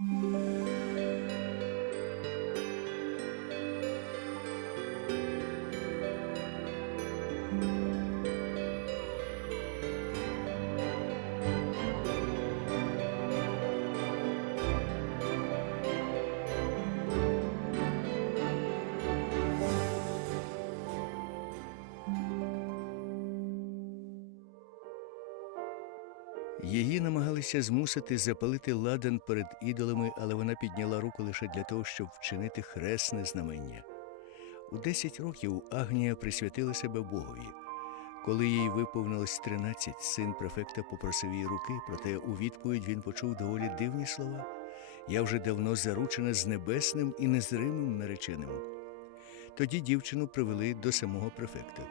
Música Її намагалися змусити запалити ладан перед ідолами, але вона підняла руку лише для того, щоб вчинити хресне знамення. У 10 років Агнія присвятила себе Богові. Коли їй виповнилось 13, син префекта попросив її руки, проте у відповідь він почув доволі дивні слова. Я вже давно заручена з небесним і незримим нареченим. Тоді дівчину привели до самого префекта.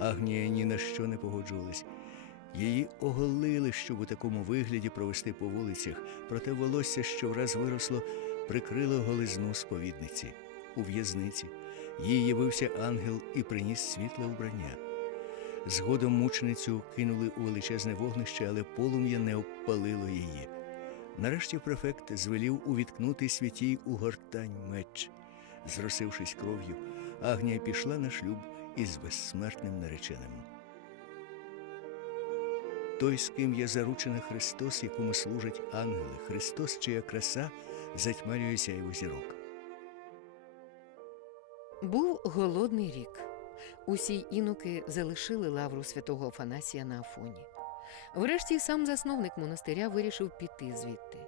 Агнія ні на що не погоджувалась. Її оголили, щоб у такому вигляді провести по вулицях, проте волосся, що враз виросло, прикрило голизну сповідниці. У в'язниці їй явився ангел і приніс світле убрання. Згодом мученицю кинули у величезне вогнище, але полум'я не обпалило її. Нарешті префект звелів увіткнути святій у гортань меч. Зросившись кров'ю, Агнія пішла на шлюб із безсмертним нареченим. Той, з ким є заручена Христос, якому служать ангели, Христос, чия краса затьмарює сяйво зірок. Був голодний рік. Усі інуки залишили лавру святого Афанасія на Афоні. Врешті сам засновник монастиря вирішив піти звідти.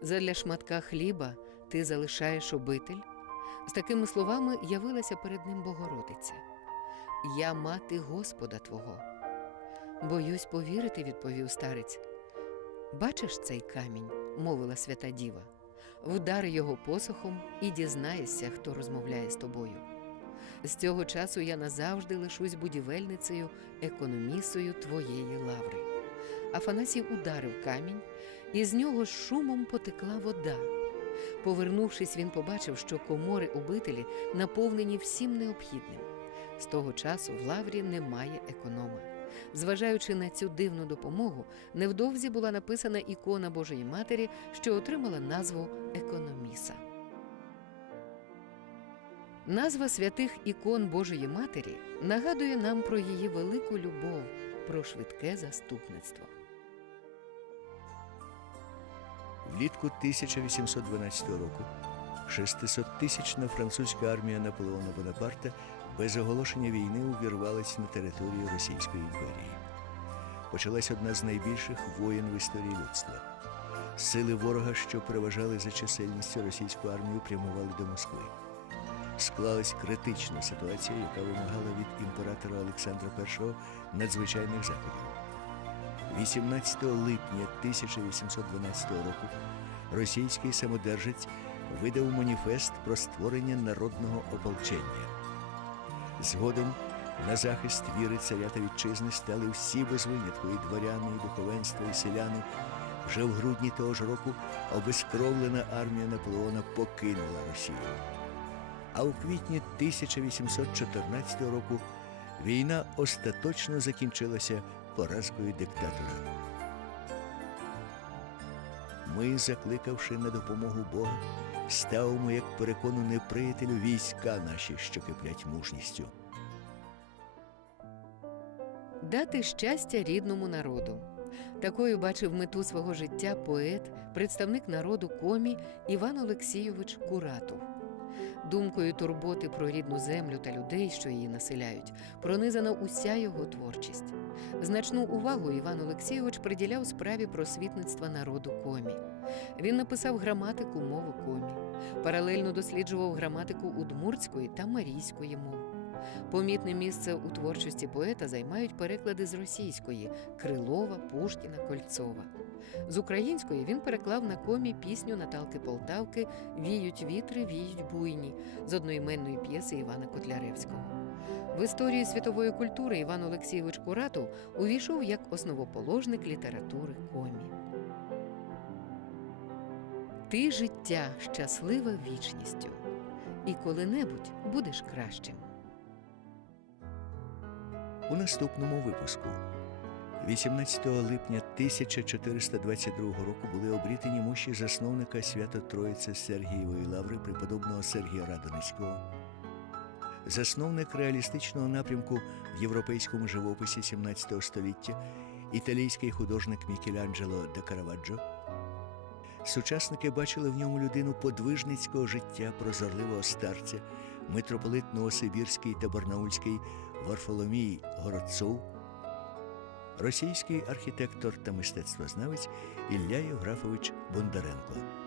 Задля шматка хліба ти залишаєш обитель. З такими словами явилася перед ним Богородиця. Я мати Господа Твого. Боюсь повірити, відповів старець. Бачиш цей камінь, мовила свята діва. Вдар його посохом і дізнаєшся, хто розмовляє з тобою. З цього часу я назавжди лишусь будівельницею, економісою твоєї лаври. Афанасій ударив камінь, і з нього з шумом потекла вода. Повернувшись, він побачив, що комори обителі наповнені всім необхідним. З того часу в лаврі немає економа. Зважаючи на цю дивну допомогу, невдовзі була написана ікона Божої Матері, що отримала назву Економіса. Назва святих ікон Божої Матері нагадує нам про її велику любов, про швидке заступництво. Влітку 1812 року 600-тисячна французька армія Наполеона Бонапарта без оголошення війни увірвалась на територію Російської імперії. Почалась одна з найбільших воєн в історії людства. Сили ворога, що переважали за чисельністю російську армію, прямували до Москви. Склалась критична ситуація, яка вимагала від імператора Олександра І надзвичайних заходів. 18 липня 1812 року російський самодержець видав маніфест про створення народного ополчення. Згодом на захист віри царя та вітчизни стали всі без винятку, і дворяни, і духовенство, і селяни. Вже в грудні того ж року обезкровлена армія Наполеона покинула Росію. А у квітні 1814 року війна остаточно закінчилася поразкою диктатора. Ми, закликавши на допомогу Бога, ставимо як перекону неприятелю війська наші, що киплять мужністю. Дати щастя рідному народу. Такою бачив мету свого життя поет, представник народу комі Іван Олексійович Куратов. Думкою турботи про рідну землю та людей, що її населяють, пронизана уся його творчість. Значну увагу Іван Олексійович приділяв справі просвітництва народу комі. Він написав граматику мови комі, паралельно досліджував граматику удмуртської та марійської мов. Помітне місце у творчості поета займають переклади з російської Крилова, Пушкіна, Кольцова. З української він переклав на комі пісню Наталки Полтавки Віють вітри, віють буйні з одноіменної п'єси Івана Котляревського. В історії світової культури Іван Олексійович Куратов увійшов як основоположник літератури комі. Ти життя щаслива вічністю, і коли-небудь будеш кращим. У наступному випуску 18 липня 1422 року були обрітені мощі засновника Свято Троїці Сергієвої лаври преподобного Сергія Радонецького. Засновник реалістичного напрямку в європейському живописі 17 століття, італійський художник Мікеланджело де Караваджо. Сучасники бачили в ньому людину подвижницького життя, прозорливого старця, митрополит Новосибірський та Барнаульський Варфоломій Городцов, російський архітектор та мистецтвознавець Ілля Євграфович Бондаренко.